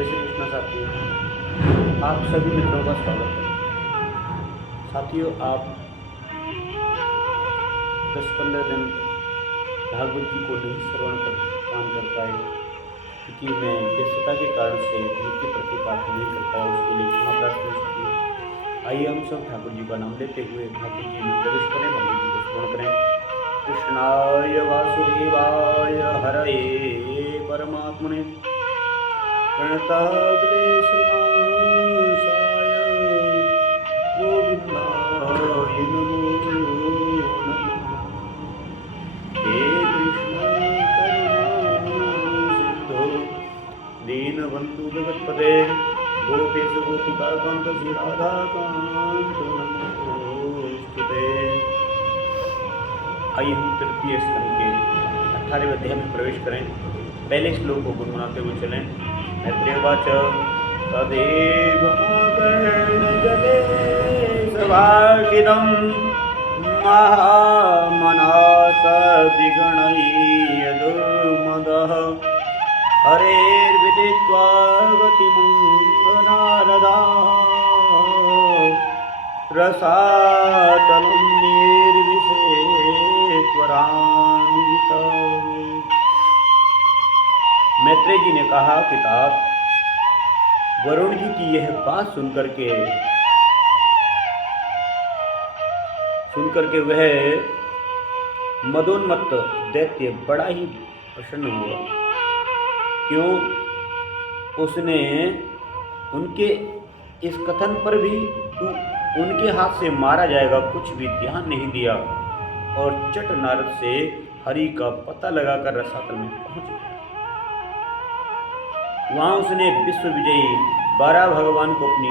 जय श्री कृष्ण साथियों, आप सभी मित्रों का स्वागत है। साथियों, आप 10-15 दिन भागवत जी को नहीं श्रवण कर पाए क्योंकि मैं व्यस्तता के कारण से नित्य प्रति पाठ नहीं कर पाया, उसके लिए क्षमा प्रार्थना करती हूँ। आइए हम सब ठाकुर जी का नाम लेते हुए भागवत जी में प्रवेश करें, भागवत जी को श्रवण करें। कृष्णाय वासुदेवाय हरये परमात्मने प्रणताग्रेसुनाशाय गोविन्दाय नमो नमः। हे कृष्ण करुणा सिन्धो दीनबन्धु जगत्पते गोपेश गोपिकान्त श्री राधाकान्त नमोस्तुते। आइए हम तृतीय स्कंद के 18वें अध्याय में प्रवेश करें। पहले श्लोक को गुनगुनाते हुए चलें। मैत्रेयवाच तदेव कर्णजले सभाषितं महामनासद्विगणैः यदुर्मदः हरेर्विदित्वा गतिमङ्गनारदाः रसातलं निर्विशेषवरान्वितम्। मैत्रेय जी ने कहा, किताब वरुण जी की यह बात सुनकर के वह मदोन्मत्त दैत्य बड़ा ही प्रसन्न हुआ। क्यों? उसने उनके इस कथन पर भी उनके हाथ से मारा जाएगा कुछ भी ध्यान नहीं दिया और चट नारद से हरि का पता लगाकर रसातल में पहुंच गया। वहां उसने विश्व विजयी 12 भगवान को अपनी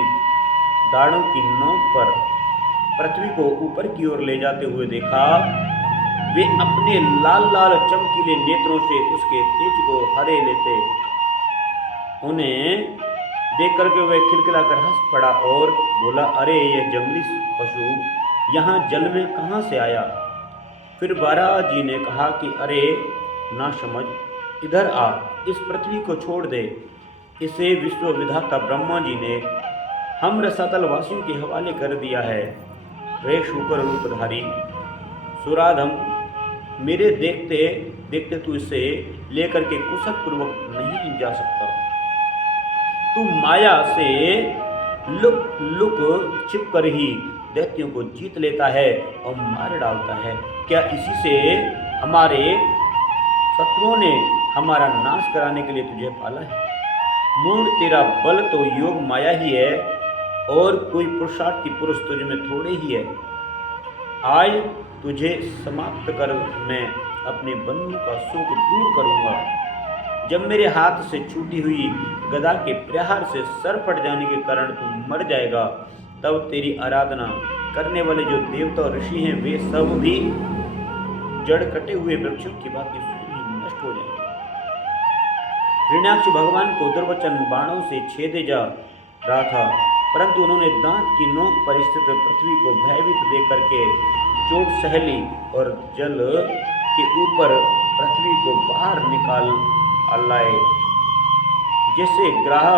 दाढ़ों की नोक पर पृथ्वी को ऊपर की ओर ले जाते हुए देखा। वे अपने लाल लाल चमकीले नेत्रों से उसके तेज को हरे लेते। उन्हें देख करके वह खिलखिलाकर हंस पड़ा और बोला, अरे यह जंगली पशु यहाँ जल में कहाँ से आया? फिर बारह जी ने कहा कि अरे ना समझ, इधर आ, इस पृथ्वी को छोड़ दे। इसे विश्व विधाता ब्रह्मा जी ने हम रसातल वासियों के हवाले कर दिया है। रे शुकर रूपधारी सुराधम, मेरे देखते देखते तू इसे लेकर के कुशल पूर्वक नहीं जा सकता। तू माया से लुक छिप कर ही दैत्यों को जीत लेता है और मार डालता है। क्या इसी से हमारे शत्रुओं ने हमारा नाश कराने के लिए तुझे पाला है? मूल तेरा बल तो योग माया ही है और कोई पुरुषार्थी पुरुष तुझ में थोड़े ही है। आज तुझे समाप्त कर मैं अपने बंधु का शोक दूर करूंगा। जब मेरे हाथ से छूटी हुई गदा के प्रहार से सर फट जाने के कारण तू मर जाएगा, तब तेरी आराधना करने वाले जो देवता और ऋषि हैं वे सब भी जड़ कटे हुए वृक्षों की भांति नष्ट हो जाएंगे। हिरण्याक्ष भगवान को दुर्वचन बाणों से छेदे जा रहा था, परंतु उन्होंने दांत की नोक पर स्थित पृथ्वी को भयभीत देख करके चोट सहली और जल के ऊपर पृथ्वी को बाहर निकाल लाए। जैसे ग्राह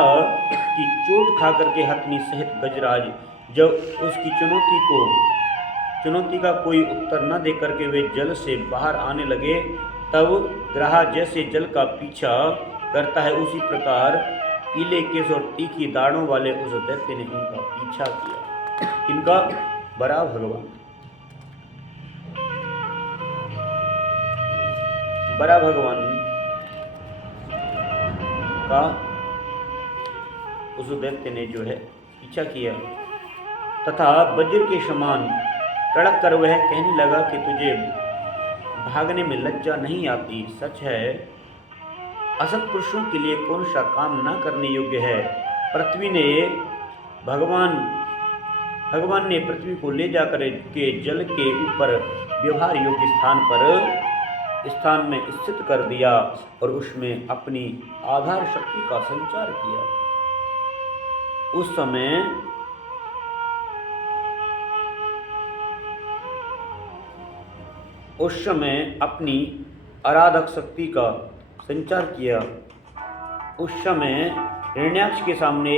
की चोट खा करके हथनी सहित गजराज जब उसकी चुनौती का कोई उत्तर न दे करके वे जल से बाहर आने लगे, तब ग्राह जैसे जल का पीछा करता है, उसी प्रकार पीले केस और तीखी दाढ़ों वाले उस दैत्य ने उनका पीछा किया। इनका बड़ा भगवान का उस दैत्य ने जो है पीछा किया तथा वज्र के समान कड़क कर वह कहने लगा कि तुझे भागने में लज्जा नहीं आती? सच है, असत पुरुषों के लिए कौन सा काम न करने योग्य है? भगवान ने पृथ्वी को ले जाकर के जल के ऊपर व्यवहार योग्य स्थान में स्थित कर दिया और उसमें अपनी आधार शक्ति का संचार किया। उस समय अपनी आराधक शक्ति का संचार किया। उस समय हिरण्याक्ष के सामने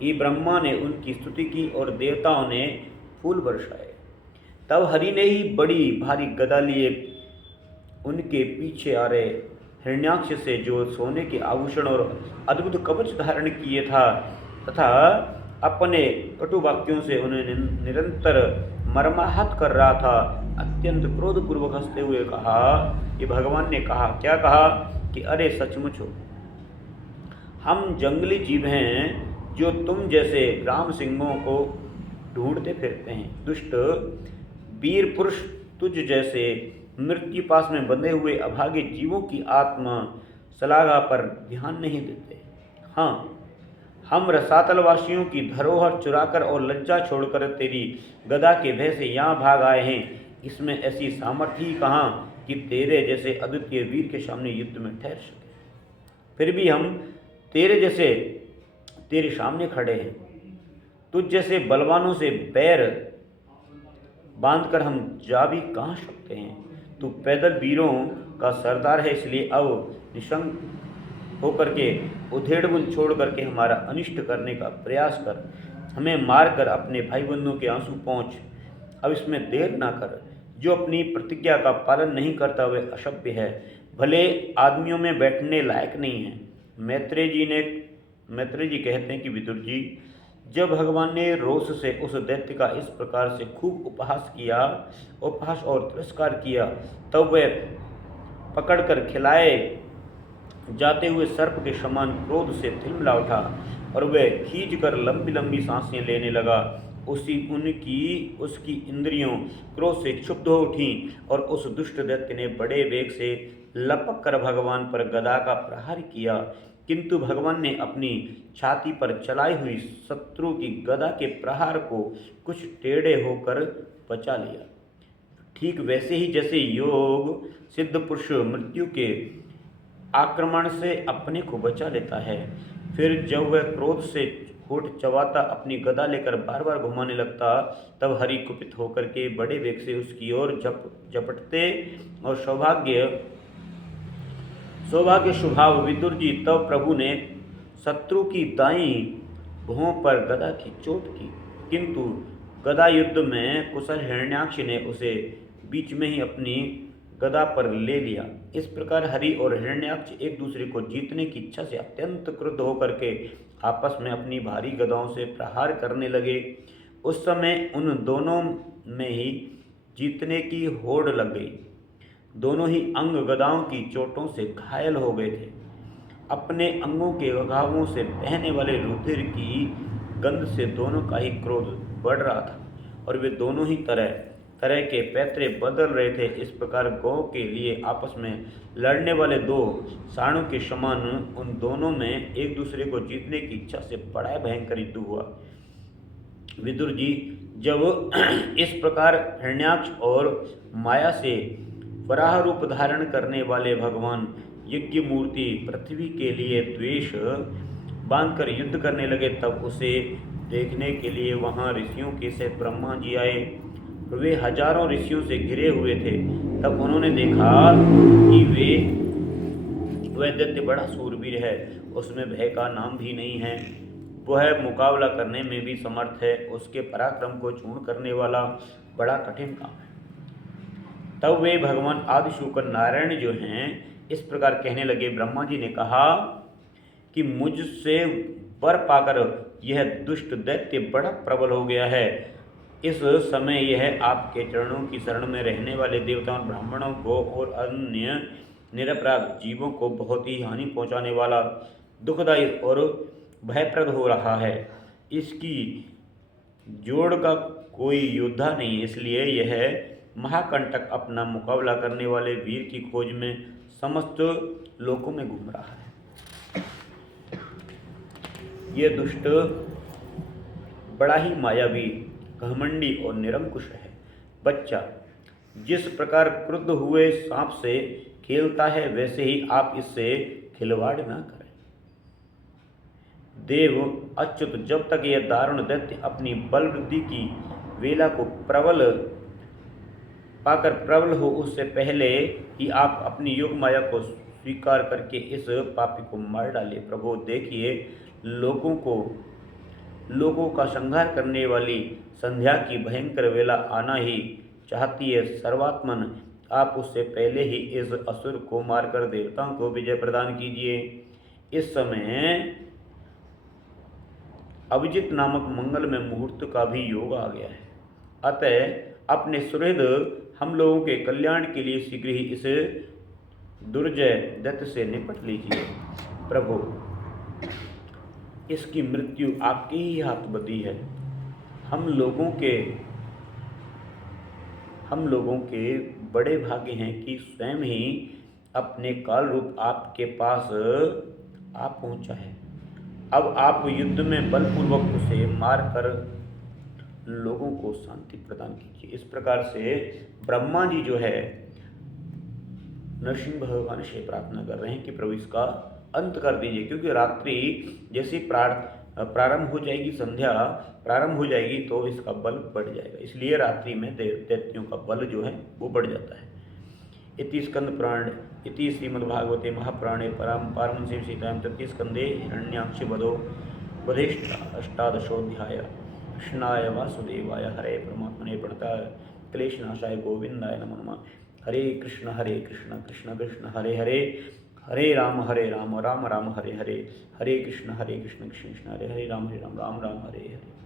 ही ब्रह्मा ने उनकी स्तुति की और देवताओं ने फूल बरसाए। तब हरि ने ही बड़ी भारी गदा लिए उनके पीछे आ रहे हिरण्याक्ष से, जो सोने के आभूषण और अद्भुत कवच धारण किए था, तथा अपने कटु वाक्यों से उन्हें निरंतर मर्माहत कर रहा था, अत्यंत क्रोधपूर्वक हंसते हुए कहा कि भगवान ने कहा, क्या कहा कि अरे सचमुच हो, हम जंगली जीव हैं जो तुम जैसे ग्राम सिंहों को ढूंढते फिरते हैं। दुष्ट वीर पुरुष तुझ जैसे मृत्यु पास में बंधे हुए अभागे जीवों की आत्मा सलागा पर ध्यान नहीं देते। हाँ, हम रसातल वासियों की धरोहर चुराकर और लज्जा छोड़कर तेरी गदा के भय से यहाँ भाग आए हैं। इसमें ऐसी सामर्थ्य ही कहाँ कि तेरे जैसे अद्वितीय वीर के सामने युद्ध में ठहर सके। फिर भी हम तेरे जैसे तेरे सामने खड़े हैं। तुझ जैसे बलवानों से पैर बांधकर हम जा भी कहाँ सकते हैं। तू पैदल वीरों का सरदार है, इसलिए अब निशंक होकर के उधेड़बुन छोड़ करके हमारा अनिष्ट करने का प्रयास कर, हमें मार कर अपने भाई बंधुओं के आंसू पहुँच। अब इसमें देर ना कर। जो अपनी प्रतिज्ञा का पालन नहीं करता वह असभ्य है, भले आदमियों में बैठने लायक नहीं है। मैत्रेय जी कहते हैं कि विदुर जी, जब भगवान ने रोष से उस दैत्य का इस प्रकार से खूब उपहास और तिरस्कार किया, तब वह पकड़कर खिलाए जाते हुए सर्प के समान क्रोध से तिलमिला उठा और वह खींचकर लंबी लंबी सांसें लेने लगा। उसकी इंद्रियों क्रोध से क्षुब्ध हो उठी और उस दुष्ट दैत्य ने बड़े वेग से लपक कर भगवान पर गदा का प्रहार किया, किंतु भगवान ने अपनी छाती पर चलाई हुई शत्रु की गदा के प्रहार को कुछ टेढ़े होकर बचा लिया। ठीक वैसे ही जैसे योग सिद्ध पुरुष मृत्यु के आक्रमण से अपने को बचा लेता है, फिर जब वह क्रोध से होठ चबाता अपनी गदा लेकर बार बार घुमाने लगता, तब हरि कुपित होकर के बड़े वेग से उसकी ओर झपटते और सौभाग्य स्वभाव विदुर जी, तब प्रभु ने शत्रु की दाईं भुहों पर गदा की चोट की, किंतु गदा युद्ध में कुशल हिरण्याक्ष ने उसे बीच में ही अपनी गदा पर ले लिया। इस प्रकार हरि और हिरण्याक्ष एक दूसरे को जीतने की इच्छा से अत्यंत क्रुद्ध होकर के आपस में अपनी भारी गदाओं से प्रहार करने लगे। उस समय उन दोनों में ही जीतने की होड़ लग गई। दोनों ही अंग गदाओं की चोटों से घायल हो गए थे। अपने अंगों के घावों से बहने वाले रुधिर की गंध से दोनों का ही क्रोध बढ़ रहा था और वे दोनों ही तरह के पैतरे बदल रहे थे। इस प्रकार गौ के लिए आपस में लड़ने वाले दो साणों के समान उन दोनों में एक दूसरे को जीतने की इच्छा से बड़ा भयंकर युद्ध हुआ। विदुर जी, जब इस प्रकार हिरण्याक्ष और माया से वराह रूप धारण करने वाले भगवान यज्ञ मूर्ति पृथ्वी के लिए द्वेष बांधकर युद्ध करने लगे, तब उसे देखने के लिए वहां ऋषियों के सहित ब्रह्मा जी आए। वे हजारों ऋषियों से घिरे हुए थे। तब उन्होंने देखा कि वह दैत्य बड़ा सूरवीर है, उसमें भय का नाम भी नहीं है, वह मुकाबला करने में भी समर्थ है, उसके पराक्रम को चूर्ण करने वाला बड़ा कठिन काम है। तब वे भगवान आदि शुक्र नारायण जो हैं इस प्रकार कहने लगे। ब्रह्मा जी ने कहा कि मुझसे वर पाकर यह दुष्ट दैत्य बड़ा प्रबल हो गया है। इस समय यह आपके चरणों की शरण में रहने वाले देवताओं, ब्राह्मणों को और अन्य निरपराध जीवों को बहुत ही हानि पहुंचाने वाला, दुखदायी और भयप्रद हो रहा है। इसकी जोड़ का कोई योद्धा नहीं, इसलिए यह महाकंटक अपना मुकाबला करने वाले वीर की खोज में समस्त लोकों में घूम रहा है। यह दुष्ट बड़ा ही मायावी, घमंडी और निरंकुश है। बच्चा जिस प्रकार क्रुद्ध हुए सांप से खेलता है, वैसे ही आप इससे खिलवाड़ ना करें। देव अच्युत, जब तक यह दारुण दैत्य अपनी बल वृद्धि की वेला को पाकर प्रबल हो, उससे पहले ही आप अपनी योग माया को स्वीकार करके इस पापी को मार डाले। प्रभु देखिए, लोगों का संहार करने वाली संध्या की भयंकर वेला आना ही चाहती है। सर्वात्मन, आप उससे पहले ही इस असुर को मारकर देवताओं को विजय प्रदान कीजिए। इस समय अभिजित नामक मंगलमय मुहूर्त का भी योग आ गया है। अतः अपने सुहृद हम लोगों के कल्याण के लिए शीघ्र ही इस दुर्जय दैत्य से निपट लीजिए। प्रभु, इसकी मृत्यु आपके ही हाथ बंधी है। हम लोगों के बड़े भाग्य हैं कि स्वयं ही अपने काल रूप आपके पास आ पहुंचा है। अब आप युद्ध में बलपूर्वक उसे मारकर लोगों को शांति प्रदान कीजिए। इस प्रकार से ब्रह्मा जी जो है नरसिंह भगवान से प्रार्थना कर रहे हैं कि प्रभु इसका अंत कर दीजिए, क्योंकि रात्रि जैसी प्रारंभ हो जाएगी, संध्या प्रारंभ हो जाएगी तो इसका बल बढ़ जाएगा। इसलिए रात्रि में दैत्यों का बल जो है वो बढ़ जाता है। इति स्कंद पुराण इति श्रीमद्भागवते महापुराणे पारमहंस्यां सीतायां तृतीय स्कंदे हिरण्याक्ष अष्टादशोऽध्याय। कृष्णाय वासुदेवाय हरे परमात्मने प्रणताय क्लेशनाशाय गोविंदाय नमो नमः। हरे कृष्ण कृष्ण कृष्ण हरे हरे, हरे राम राम राम हरे हरे, हरे कृष्ण कृष्ण कृष्ण हरे हरे, राम राम राम हरे हरे।